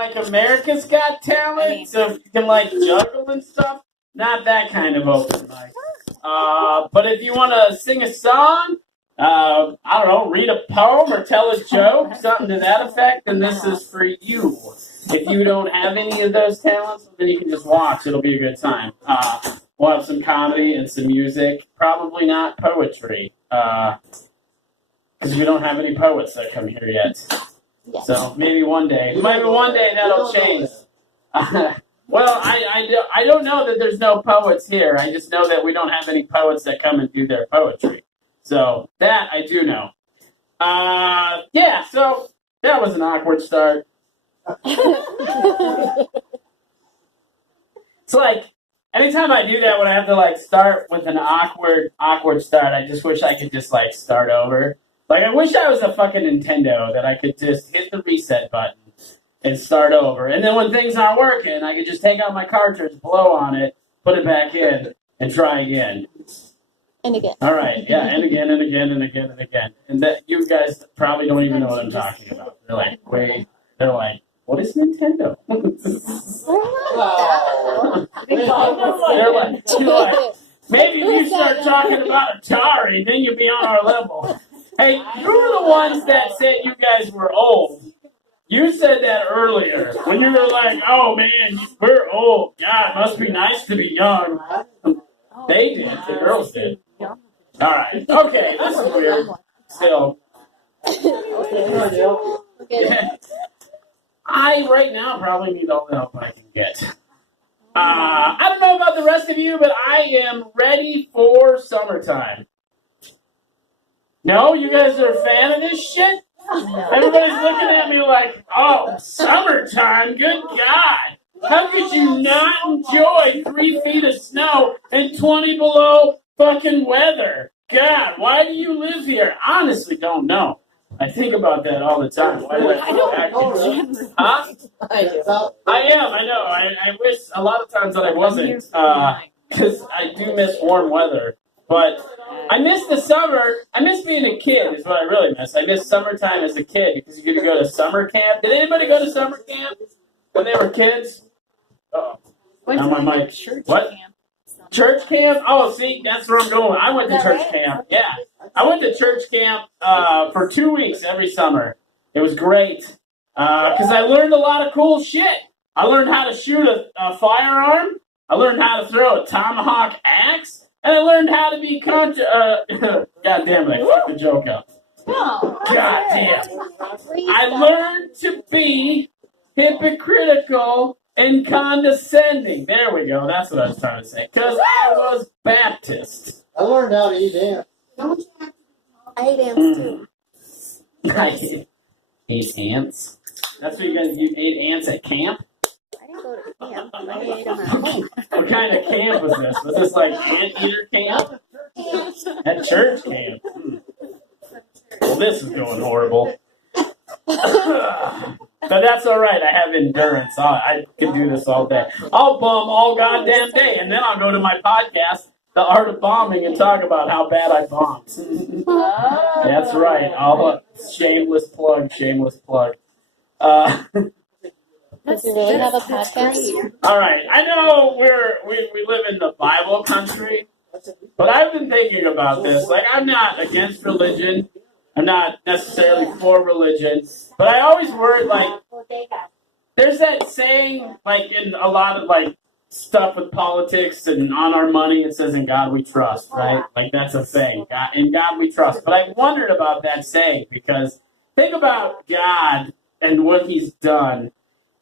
like America's Got Talent, so you can like juggle and stuff. Not that kind of open mic. But if you want to sing a song, I don't know, read a poem or tell a joke, something to that effect, then this is for you. If you don't have any of those talents, then you can just watch. It'll be a good time. We'll have some comedy and some music. Probably not poetry, because we don't have any poets that come here yet. Yes. So maybe one day that'll change. Well, I don't know that there's no poets here. I just know that we don't have any poets that come and do their poetry. So that I do know. Yeah, so that was an awkward start. It's like, anytime I do that when I have to like start with an awkward start, I just wish I could just like start over. Like I wish I was a fucking Nintendo that I could just hit the reset button and start over. And then when things aren't working, I could just take out my cartridge, blow on it, put it back in, and try again. And again. All right, yeah, and again, and again, and again, and again. And that you guys probably don't even know what I'm talking about. They're like, what is Nintendo? They're like, maybe if you start talking about Atari, then you'll be on our level. Hey, you were the ones that said you guys were old. You said that earlier when you were like, "Oh man, we're old. God, it must be nice to be young." They did. The girls did. All right. Okay, this is weird. Still. I, right now, probably need all the help I can get. I don't know about the rest of you, but I am ready for summertime. No? You guys are a fan of this shit? Everybody's looking at me like, oh, summertime? Good God. How could you not enjoy 3 feet of snow and 20 below fucking weather? God, why do you live here? Honestly, don't know. I think about that all the time. Why do I know? Huh? I am, I know. I wish a lot of times that I wasn't, because I do miss warm weather. But I miss the summer. I miss being a kid is what I really miss. I miss summertime as a kid because you get to go to summer camp. Did anybody go to summer camp when they were kids? Oh, now my mic. What? Church camp? Oh, see, that's where I'm going. I went to church camp. Yeah. I went to church camp for 2 weeks every summer. It was great because I learned a lot of cool shit. I learned how to shoot a firearm. I learned how to throw a tomahawk axe. And I learned how to be God damn it, I fucked the joke up. God damn. I learned to be hypocritical and condescending. There we go. That's what I was trying to say. Because I was Baptist. I learned how to eat ants. I hate ants too. I ate ants? That's what you ate ants at camp? I didn't go to camp. I ate them at home. What kind of camp was this? Was this like anteater camp? At church camp? Well, this is going horrible. But that's all right. I have endurance. I can do this all day. I'll bomb all goddamn day, and then I'll go to my podcast, The Art of Bombing, and talk about how bad I bombed. That's right. Shameless plug. Does he really have a podcast? All right. I know we live in the Bible country, but I've been thinking about this. Like, I'm not against religion. I'm not necessarily for religion, but I always worry, like, there's that saying, like, in a lot of, like, stuff with politics and on our money, it says, in God we trust, right? Like, that's a thing. In God we trust. But I wondered about that saying, because think about God and what he's done.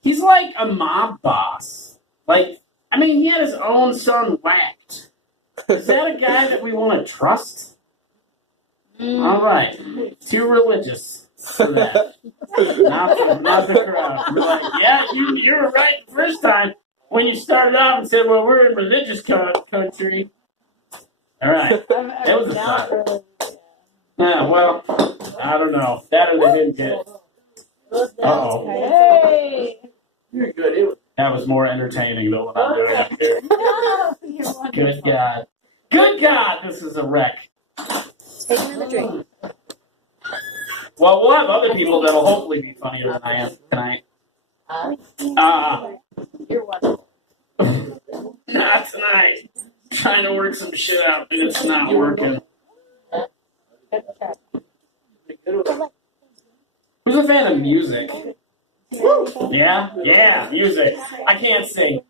He's like a mob boss. Like, I mean, he had his own son whacked. Is that a guy that we want to trust? All right. Too religious for that. Not the crowd. You're like, yeah, you were right the first time when you started off and said, well, we're in religious country. All right. It was a thought. Yeah, well, I don't know. That or they didn't get it. Uh-oh. Hey! You're good. That was more entertaining than what I'm doing up here. Good God. Good God, this is a wreck. Take another drink. Well, we'll have other people that'll hopefully be funnier than I am tonight. You're welcome. Not tonight. Trying to work some shit out, and it's not working. Who's a fan of music? Yeah, music. I can't sing.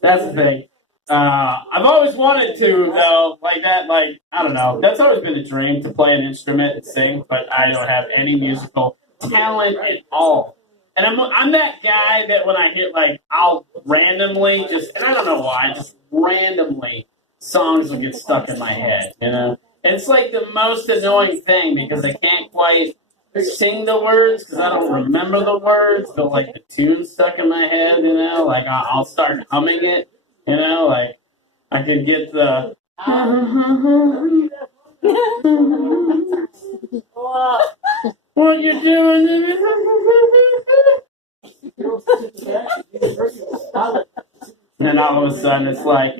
That's the thing. I've always wanted to, though, like that, like, I don't know. That's always been a dream, to play an instrument and sing, but I don't have any musical talent at all. And I'm that guy that when I hit, like, I'll randomly just, and I don't know why, just randomly, songs will get stuck in my head, you know? And it's like the most annoying thing because I can't quite sing the words because I don't remember the words, but like the tune's stuck in my head, you know? Like I'll start humming it, you know? Like I could get the. What you doing? And then all of a sudden it's like,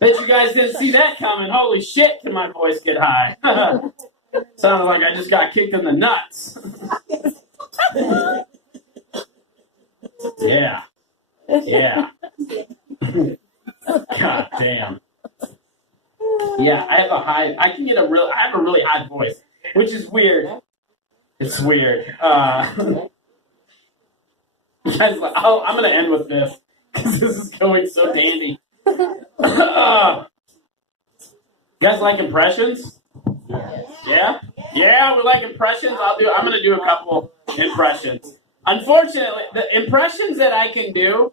bet you guys didn't see that coming. Holy shit, can my voice get high? Sounded like I just got kicked in the nuts. Yeah. God damn. Yeah, I have a really high voice, which is weird. It's weird. You guys, I'm going to end with this because this is going so dandy. You guys like impressions? Yeah, we like impressions. I'm going to do a couple impressions. Unfortunately, the impressions that I can do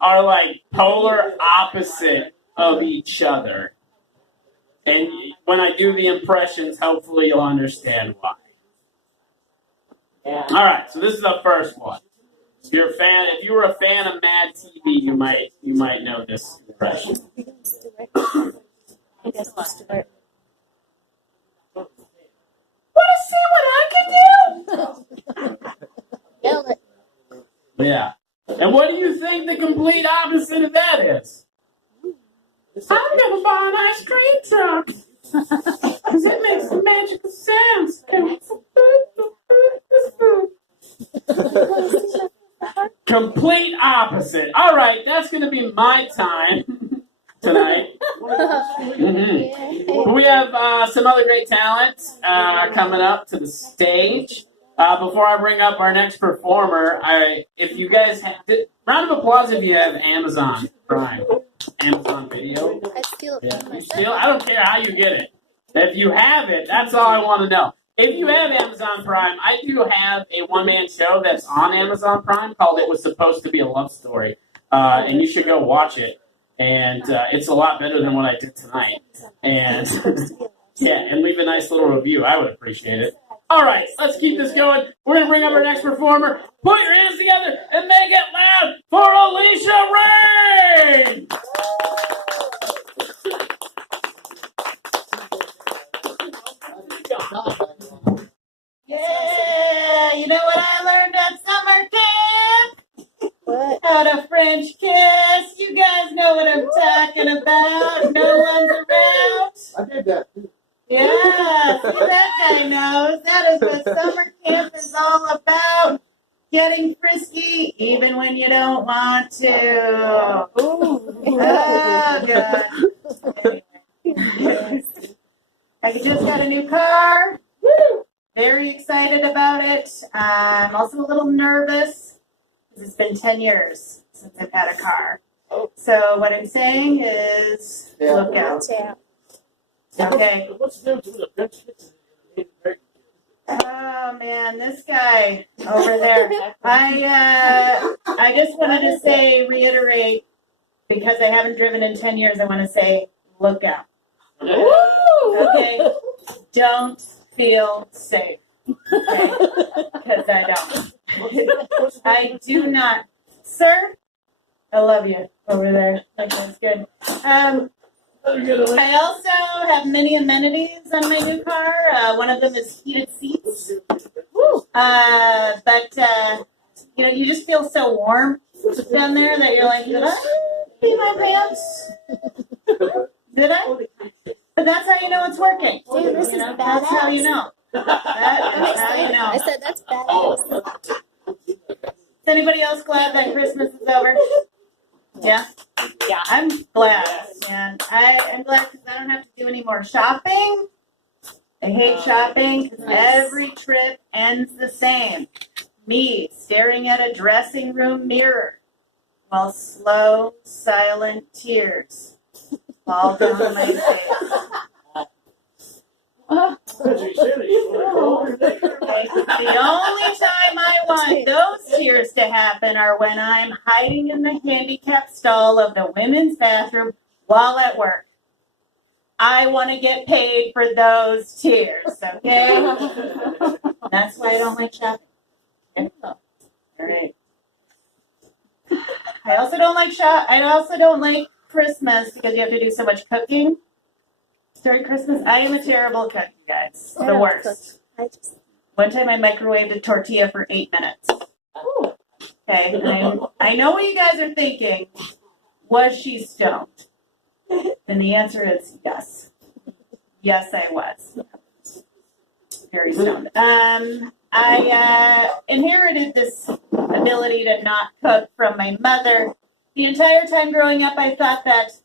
are like polar opposite of each other. And when I do the impressions, hopefully you'll understand why. All right, so this is the first one. If you were a fan of Mad TV, you might know this impression. Want to see what I can do? Yeah. And what do you think the complete opposite of that is? I'm gonna buy an ice cream truck because it makes the magical sounds. Complete opposite. All right, that's going to be my time tonight. Mm-hmm. We have some other great talents coming up to the stage. Before I bring up our next performer, if you guys round of applause if you have Amazon Prime, Amazon Video. I steal it from myself. You steal? I don't care how you get it. If you have it, that's all I want to know. If you have Amazon Prime, I do have a one-man show that's on Amazon Prime called It Was Supposed to Be a Love Story. And you should go watch it. And it's a lot better than what I did tonight. And yeah, and leave a nice little review. I would appreciate it. All right, let's keep this going. We're going to bring up our next performer. Put your hands together and make it loud for Alisha Rayne! Yeah, you know what I learned at summer camp? What? How to French kiss. You guys know what I'm talking about. No one's around. I did that. Yeah, see, that guy knows. That is what summer camp is all about. Getting frisky even when you don't want to. Ooh. Oh, God. I just got a new car. Woo! Very excited about it. I'm also a little nervous because it's been 10 years since I've had a car. So what I'm saying is, look out. Yeah. Okay. What's new to the French kiss? Oh man, this guy over there. I just wanted to reiterate, because I haven't driven in 10 years. I want to say, look out. Okay. Don't feel safe. Okay? Because I don't. I do not. Sir, I love you over there. That's good. I also have many amenities on my new car. One of them is heated seats. But you just feel so warm down there that you're like, did I pee my pants? Did I? But that's how you know it's working. Dude, this is That's how you know. I'm excited. know. I said that's badass. Is anybody else glad that Christmas is over? Yeah? Yeah. I'm glad. And I'm glad because I don't have to do any more shopping. I hate shopping because every trip ends the same. Me staring at a dressing room mirror while slow, silent tears fall down my face. The only time I want those tears to happen are when I'm hiding in the handicapped stall of the women's bathroom while at work. I want to get paid for those tears, okay? That's why I don't like shopping. Okay? All right. I also don't like Christmas because you have to do so much cooking during Christmas. I am a terrible cook, you guys. The worst. One time I microwaved a tortilla for 8 minutes. Okay, I know what you guys are thinking. Was she stoned? And the answer is yes. Yes, I was. Very stoned. I inherited this ability to not cook from my mother. The entire time growing up, I thought that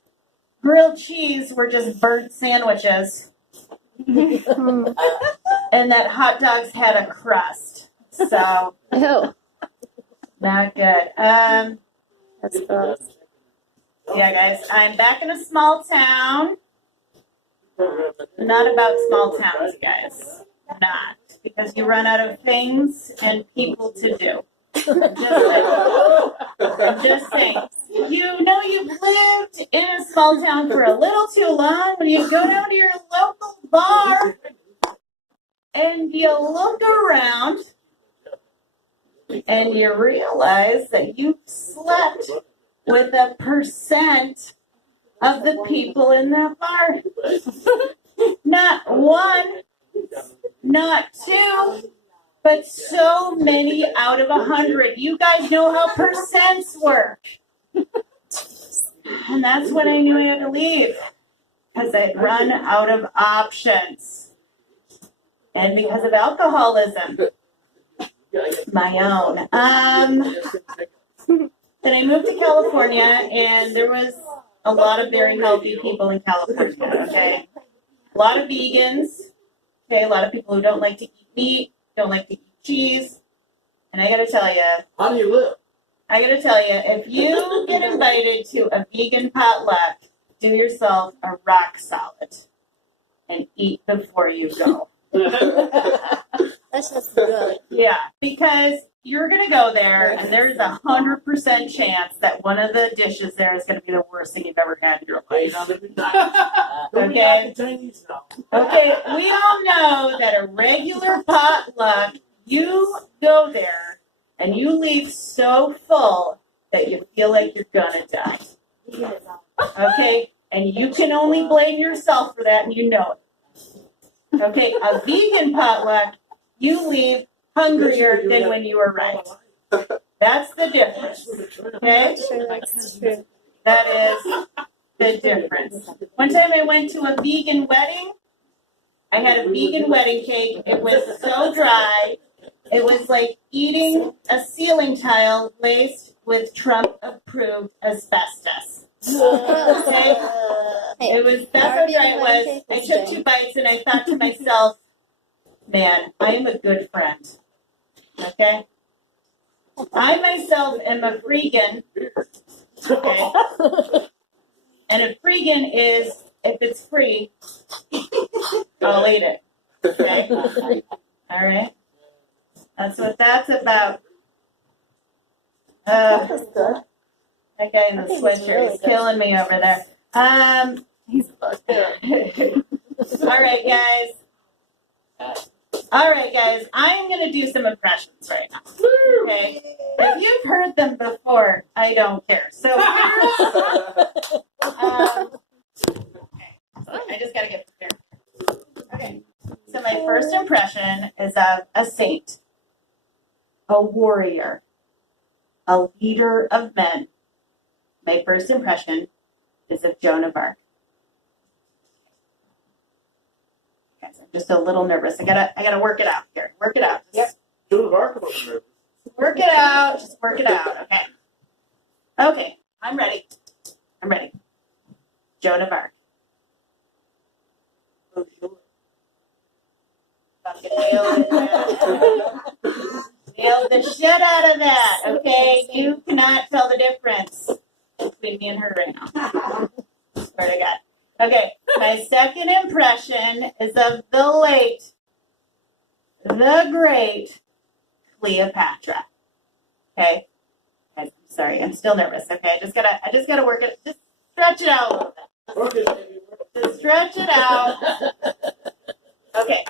grilled cheese were just burnt sandwiches. And that hot dogs had a crust. So, Ew. not good. That's gross. Yeah, guys, I'm back in a small town. Not about small towns, guys. Not. Because you run out of things and people to do. I'm just saying. You know you've lived in a small town for a little too long when you go down to your local bar and you look around and you realize that you've slept with 1% of the people in that bar. Not one, not two, but so many out of 100. You guys know how percents work. And that's when I knew I had to leave. Because I'd run out of options. And because of alcoholism. My own. Then I moved to California, and there was a lot of very healthy people in California, okay? A lot of vegans, okay? A lot of people who don't like to eat meat, don't like to eat cheese. And I gotta tell you. How do you live? I gotta tell you, if you get invited to a vegan potluck, do yourself a rock solid and eat before you go. That's just good. Yeah, because you're gonna go there and there's 100% chance that one of the dishes there is gonna be the worst thing you've ever had in your life. Okay. Okay, we all know that a regular potluck, you go there and you leave so full that you feel like you're gonna die. Okay, and you can only blame yourself for that, and you know it. Okay, a vegan potluck, you leave hungrier than when you arrived. That's the difference. Okay? That's true. That is the difference. One time I went to a vegan wedding. I had a vegan wedding cake. It was so dry. It was like eating a ceiling tile laced with Trump-approved asbestos. Okay? It was, that's how dry it was. I took 2 bites and I thought to myself, man, I am a good friend. Okay? I myself am a freegan. Okay? And a freegan is, if it's free, I'll eat it. Okay? All right? That's what that's about. That guy in the sweatshirt is killing me over there. He's all right, guys. All right, guys. I'm gonna do some impressions right now. Okay. If you've heard them before, I don't care. So first, okay. I just gotta get prepared. Okay. So my first impression is of a saint, a warrior, a leader of men. My first impression is of Joan of Arc. guys, I'm just a little nervous. I gotta work it out here. Work it out. Yep. Joan of Arc was nervous. Work it out. Just work it out. Okay. Okay. I'm ready. I'm ready. Joan of Arc. Fucking nailed it, man. Nailed the shit out of that. Okay. You cannot tell the difference between me and her right now. Swear to God. Okay. My second impression is of the great Cleopatra. Okay. Guys, I'm sorry. I'm still nervous. Okay. I just gotta work it. Just stretch it out a little bit. Work it, baby. Just stretch it out. Okay.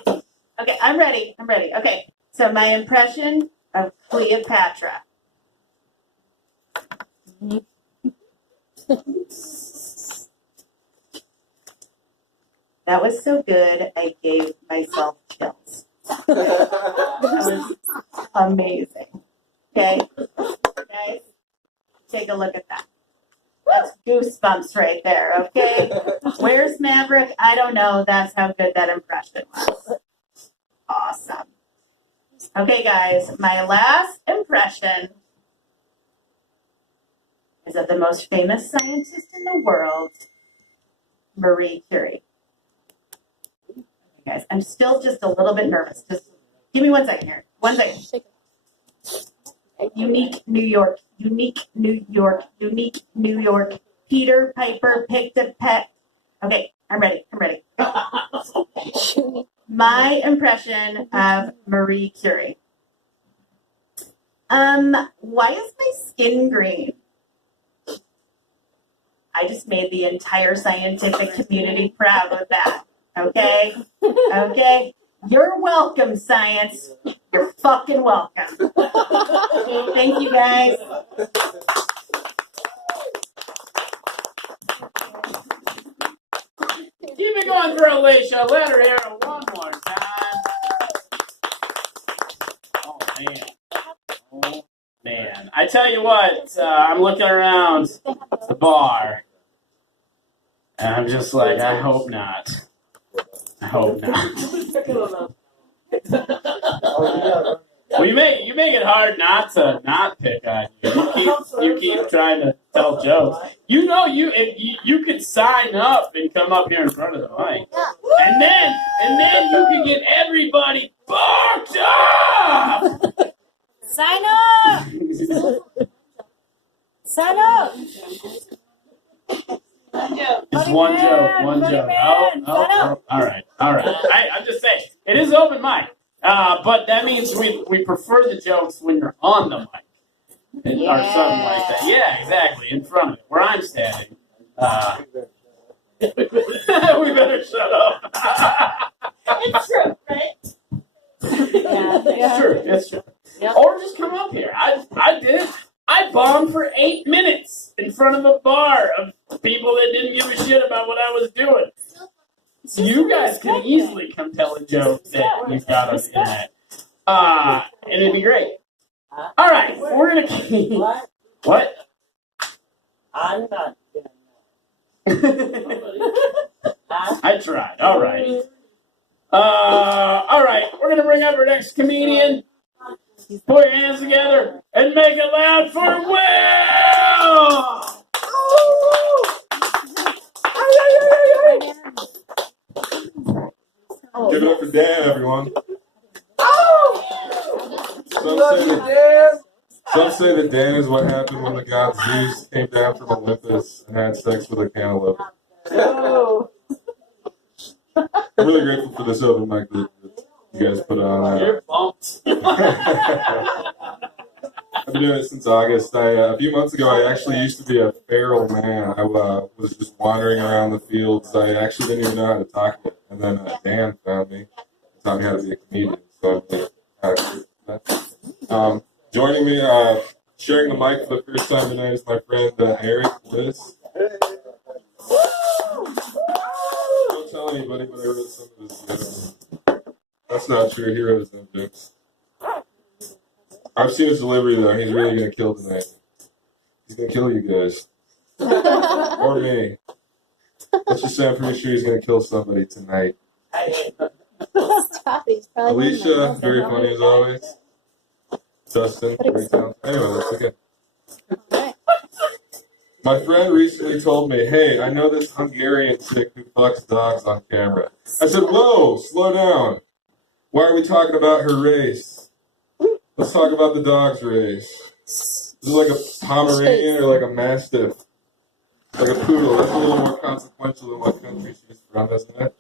Okay. I'm ready. I'm ready. Okay. So my impression of Cleopatra. That was so good. I gave myself chills. That was amazing. Okay. Guys, take a look at that. That's goosebumps right there, okay? Where's Maverick? I don't know. That's how good that impression was. Awesome. Okay, guys, my last impression is of the most famous scientist in the world, Marie Curie. Okay, guys, I'm still just a little bit nervous. Just give me 1 second here. 1 second. Unique New York, unique New York, unique New York. Peter Piper picked a pet. Okay, I'm ready. I'm ready. My impression of Marie Curie. Why is my skin green? I just made the entire scientific community proud with that. Okay? Okay? You're welcome, science. You're fucking welcome. Thank you, guys. Keep it going for Alisha. Let her hear it one more time. Oh, man. Oh, man. I tell you what, I'm looking around the bar, and I'm just like, I hope not. I hope not. Well, you make it hard not to not pick on you. You keep trying to tell jokes. You know, you could sign up and come up here in front of the mic, and then you can get everybody barked up. Sign up! Sign up! Just one joke, one joke. Oh, all right. I'm just saying, it is open mic, but that means we prefer the jokes when you're on the mic. Or something like that. Yeah, exactly, in front of it, where I'm standing. We better shut up. It's true, right? It's true. Yep. Or just come up here. I did it. I bombed for 8 minutes in front of a bar of people that didn't give a shit about what I was doing. You guys can easily come tell a joke that you've got on the internet. And it'd be great. All right, we're going to keep... What? I'm not doing that. I tried. All right. All right, we're going to bring up our next comedian. Put your hands together and make it loud for Will! Give it up for Dan, everyone. Some say that Dan is what happened when the god Zeus came down from Olympus and had sex with a cantaloupe. I'm really grateful for this open mic that you guys put on. You're bumped. I've been doing it since August. A few months ago, I actually used to be a feral man. I was just wandering around the fields. I actually didn't even know how to talk yet. And then Dan found me and taught me how to be a comedian. So I'm really joining me, sharing the mic for the first time tonight is my friend Eric Bliss. Don't tell anybody, but I wrote some of his jokes. That's not true. He wrote his own jokes. I've seen his delivery, though. He's really going to kill tonight. He's going to kill you guys. Or me. Let's just say I'm pretty sure he's going to kill somebody tonight. coffee's probably Alisha, very funny as always. Dustin, very talented. Anyway, let's begin. Alright. My friend recently told me, hey, I know this Hungarian chick who fucks dogs on camera. I said, whoa, slow down. Why are we talking about her race? Let's talk about the dog's race. Is it like a Pomeranian or like a Mastiff? Like a poodle. That's a little more consequential than what country she's from, isn't it?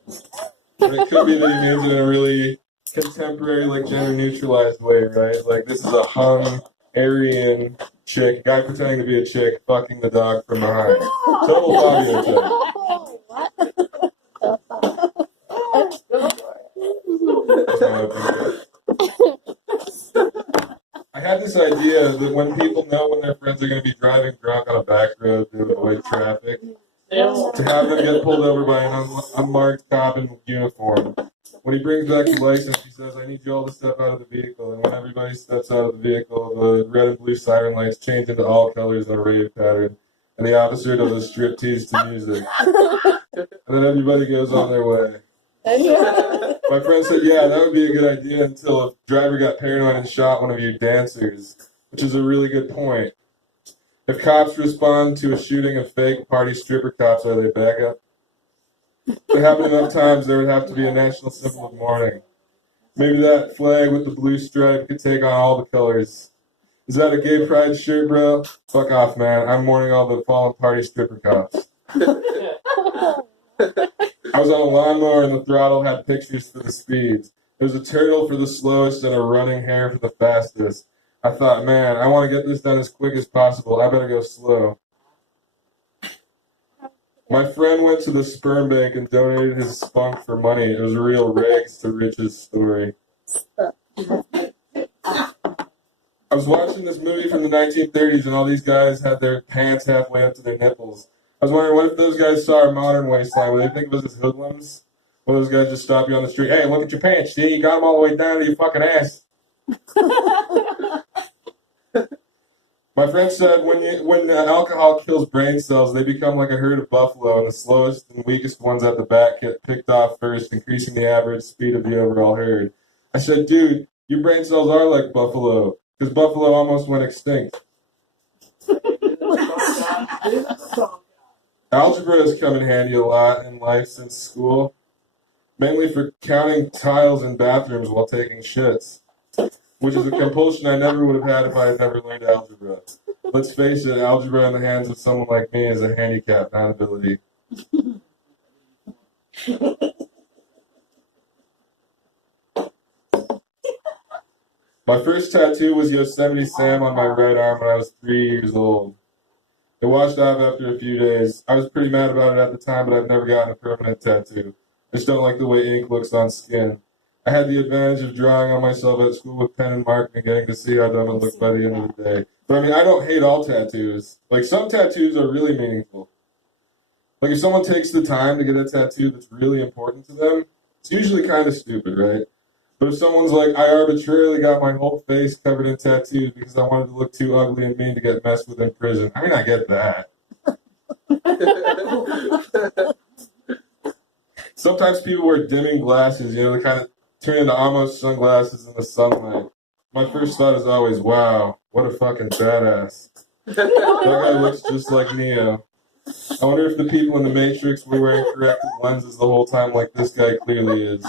But it could be that he means it in a really contemporary, like gender-neutralized way, right? Like this is a Hungarian chick, guy pretending to be a chick, fucking the dog from behind. Total Fabio I had this idea that when people know when their friends are going to be driving drunk on a back road to avoid traffic, to have them get pulled over by an unmarked cop in uniform. When he brings back the license, he says, I need you all to step out of the vehicle. And when everybody steps out of the vehicle, the red and blue siren lights change into all colors in a rave pattern. And the officer does a striptease to music. And then everybody goes on their way. My friend said, yeah, that would be a good idea until a driver got paranoid and shot one of your dancers, which is a really good point. If cops respond to a shooting of fake party stripper cops, are they backup? If it happened enough times, there would have to be a national symbol of mourning. Maybe that flag with the blue stripe could take on all the colors. Is that a gay pride shirt, bro? Fuck off, man. I'm mourning all the fallen party stripper cops. I was on a lawnmower and the throttle had pictures for the speeds. There was a turtle for the slowest and a running hare for the fastest. I thought, man, I want to get this done as quick as possible. I better go slow. My friend went to the sperm bank and donated his spunk for money. It was a real rags to riches story. I was watching this movie from the 1930s and all these guys had their pants halfway up to their nipples. I was wondering, what if those guys saw our modern waistline? Would they think of us as hoodlums? Will those guys just stop you on the street? Hey, look at your pants. See, you got them all the way down to your fucking ass. My friend said when alcohol kills brain cells, they become like a herd of buffalo, and the slowest and weakest ones at the back get picked off first, increasing the average speed of the overall herd. I said, dude, your brain cells are like buffalo, because buffalo almost went extinct. Algebra has come in handy a lot in life since school, mainly for counting tiles in bathrooms while taking shits, which is a compulsion I never would have had if I had never learned algebra. Let's face it, algebra in the hands of someone like me is a handicap, not ability. My first tattoo was Yosemite Sam on my right arm when I was 3 years old. It washed off after a few days. I was pretty mad about it at the time, but I've never gotten a permanent tattoo. I just don't like the way ink looks on skin. I had the advantage of drawing on myself at school with pen and marker and getting to see how dumb it looked by the end of the day. But I mean, I don't hate all tattoos. Like, some tattoos are really meaningful. Like, if someone takes the time to get a tattoo that's really important to them, it's usually kind of stupid, right? But if someone's like, I arbitrarily got my whole face covered in tattoos because I wanted to look too ugly and mean to get messed with in prison, I mean, I get that. Sometimes people wear dimming glasses, they kind of turn into almost sunglasses in the sunlight. My first thought is always, wow, what a fucking badass. That guy looks just like Neo. I wonder if the people in the Matrix were wearing corrective lenses the whole time like this guy clearly is.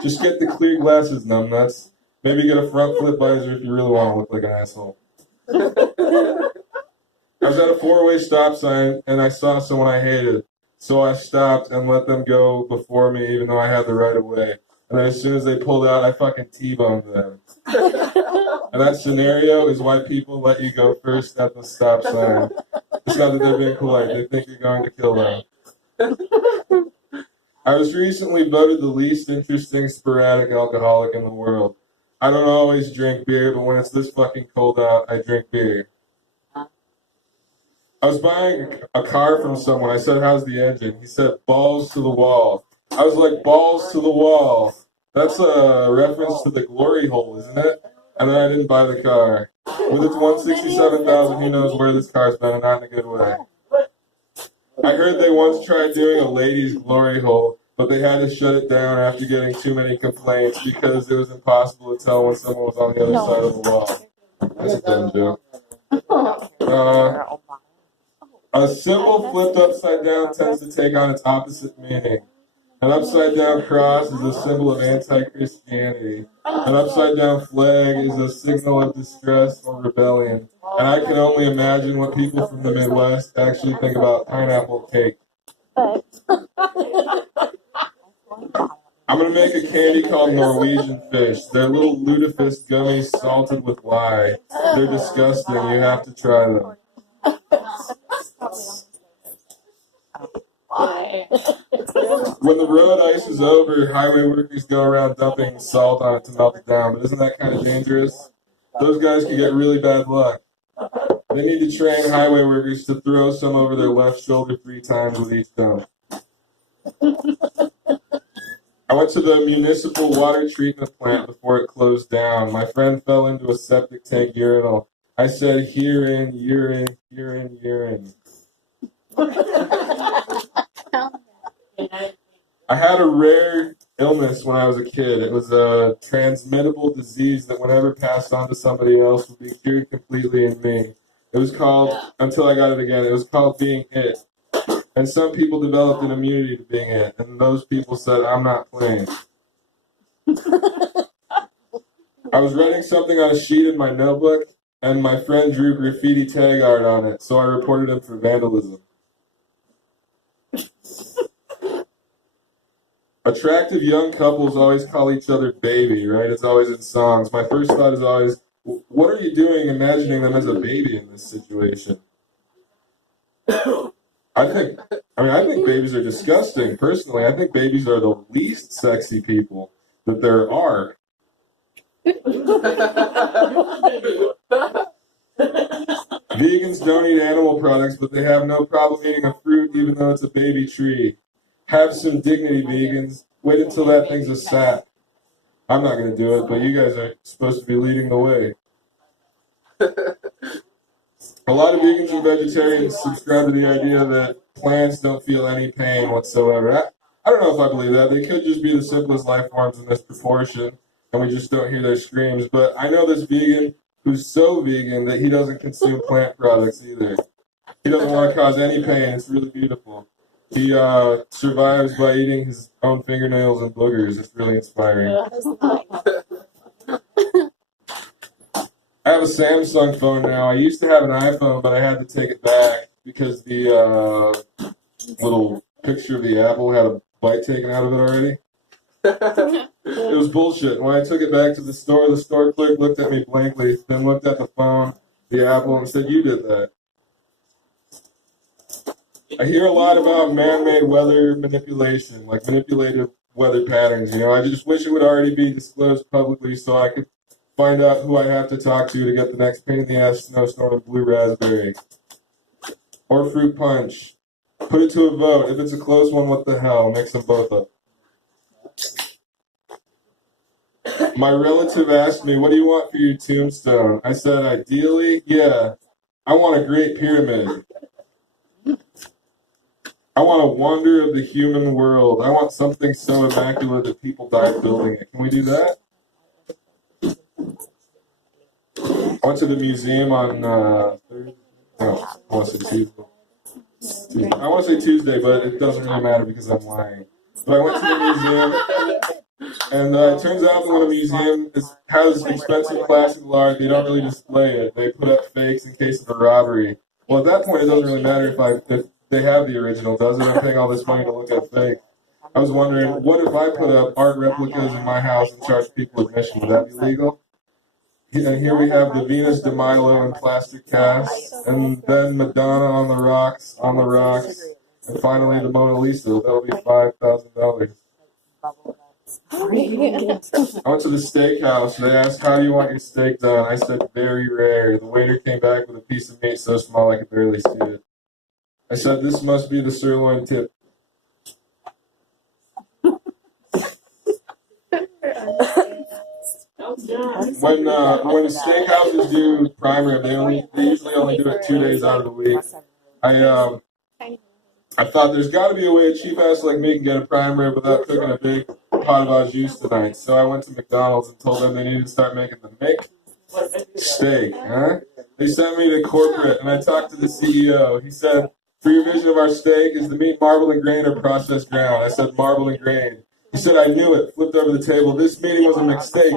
Just get the clear glasses, numbnuts. Maybe get a front flip visor if you really want to look like an asshole. I was at a four-way stop sign and I saw someone I hated. So I stopped and let them go before me even though I had the right of way. And then as soon as they pulled out, I fucking T-boned them. And that scenario is why people let you go first at the stop sign. It's not that they're being polite. They think you're going to kill them. I was recently voted the least interesting sporadic alcoholic in the world. I don't always drink beer, but when it's this fucking cold out, I drink beer. I was buying a car from someone. I said, how's the engine? He said, balls to the wall. I was like, balls to the wall. That's a reference to the glory hole, isn't it? And then I didn't buy the car. With its $167,000, who knows where this car's been, and not in a good way. I heard they once tried doing a ladies' glory hole, but they had to shut it down after getting too many complaints because it was impossible to tell when someone was on the other side of the wall. That's a dumb joke. A symbol flipped upside down tends to take on its opposite meaning. An upside down cross is a symbol of anti-Christianity. An upside down flag is a signal of distress or rebellion. And I can only imagine what people from the Midwest actually think about pineapple cake. I'm going to make a candy called Norwegian fish. They're little lutefisk gummies salted with lye. They're disgusting. You have to try them. When the road ice is over, highway workers go around dumping salt on it to melt it down. But isn't that kind of dangerous? Those guys could get really bad luck. They need to train highway workers to throw some over their left shoulder 3 times with each dump. I went to the municipal water treatment plant before it closed down. My friend fell into a septic tank urinal. I said, urine, urine, urine, urine. I had a rare illness when I was a kid. It was a transmittable disease that whenever passed on to somebody else would be cured completely in me. It was called, until I got it again, it was called being it. And some people developed an immunity to being it. And those people said, I'm not playing. I was writing something on a sheet in my notebook, and my friend drew graffiti tag art on it, so I reported him for vandalism. Attractive young couples always call each other baby, right? It's always in songs. My first thought is always, what are you doing imagining them as a baby in this situation? I think babies are disgusting, personally. I think babies are the least sexy people that there are. Vegans don't eat animal products, but they have no problem eating a fruit even though it's a baby tree. Have some dignity, vegans. Wait until that thing's a sap. I'm not going to do it, but you guys are supposed to be leading the way. A lot of vegans and vegetarians subscribe to the idea that plants don't feel any pain whatsoever. I don't know if I believe that. They could just be the simplest life forms in this proportion, and we just don't hear their screams. But I know this vegan who's so vegan that he doesn't consume plant products either. He doesn't want to cause any pain. It's really beautiful. He survives by eating his own fingernails and boogers. It's really inspiring. I have a Samsung phone now. I used to have an iPhone, but I had to take it back because the little picture of the apple had a bite taken out of it already. It was bullshit. When I took it back to the store clerk looked at me blankly, then looked at the phone, the apple, and said, "You did that." I hear a lot about man-made weather manipulation, like manipulated weather patterns. I just wish it would already be disclosed publicly so I could find out who I have to talk to get the next pain-in-the-ass snowstorm of blue raspberry. Or fruit punch. Put it to a vote. If it's a close one, what the hell? Mix them both up. My relative asked me, what do you want for your tombstone? I said, ideally, yeah, I want a great pyramid. I want a wonder of the human world. I want something so immaculate that people die building it. Can we do that? I went to the museum on Thursday. No, I want to say Tuesday. I want to say Tuesday, but it doesn't really matter because I'm lying. But I went to the museum, and it turns out that when a museum has expensive classic art, they don't really display it. They put up fakes in case of a robbery. Well, at that point, it doesn't really matter if they have the original, does it? I'm paying all this money to look at fake. I was wondering, what if I put up art replicas in my house and charge people admission? Would that be legal? And here we have the Venus de Milo in plastic cast, and then Madonna on the rocks, and finally the Mona Lisa. That'll be $5,000. I went to the steakhouse. They asked, how do you want your steak done? I said, very rare. The waiter came back with a piece of meat so small I could barely see it. I said, this must be the sirloin tip. When the steakhouses do prime rib, they usually only do it 2 days out of the week. I I thought there's got to be a way a cheap ass like me can get a prime rib without cooking a big pot of au jus tonight. So I went to McDonald's and told them they needed to start making the steak. Huh? They sent me to corporate and I talked to the CEO. He said, for your vision of our steak, is the meat marble and grain or processed ground? I said marble and grain. He said, I knew it. Flipped over the table. This meeting was a mistake.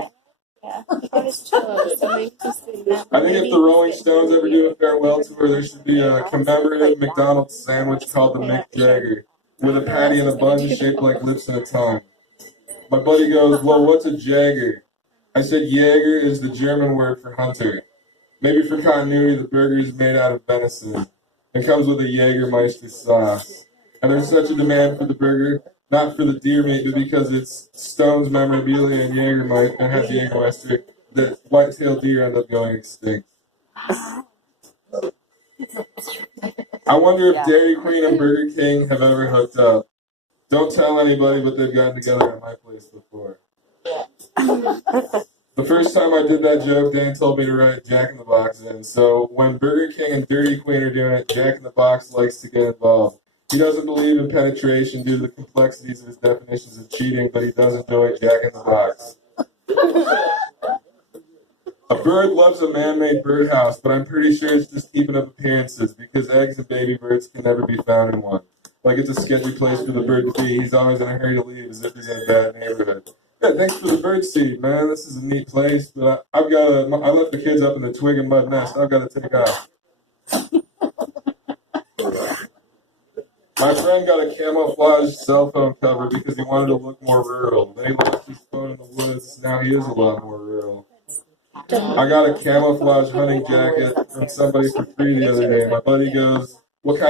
Yeah. That is true. It's amazing to see that. I think if the Rolling Stones ever do a farewell tour, there should be a commemorative McDonald's sandwich called the McJagger, with a patty and a bun shaped like lips and a tongue. My buddy goes, well, what's a Jagger? I said, Jaeger is the German word for hunter. Maybe for continuity, the burger is made out of venison. It comes with a Jägermeister sauce. And there's such a demand for the burger, not for the deer meat, but because it's Stone's memorabilia and Jägermeister and has Jägermeister, that white-tailed deer end up going extinct. I wonder if Dairy Queen and Burger King have ever hooked up. Don't tell anybody, but they've gotten together at my place before. The first time I did that joke, Dan told me to write Jack in the Box in. So when Burger King and Dairy Queen are doing it, Jack in the Box likes to get involved. He doesn't believe in penetration due to the complexities of his definitions of cheating, but he does enjoy Jack in the Box. A bird loves a man-made birdhouse, but I'm pretty sure it's just keeping up appearances because eggs and baby birds can never be found in one. Like it's a sketchy place for the bird to be. He's always in a hurry to leave as if he's in a bad neighborhood. Yeah, thanks for the bird seed, man. This is a neat place, but I left the kids up in the twig and mud nest. I've got to take off. My friend got a camouflage cell phone cover because he wanted to look more rural. Then he lost his phone in the woods. Now he is a lot more rural. I got a camouflage hunting jacket from somebody for free the other day. My buddy goes, what kind of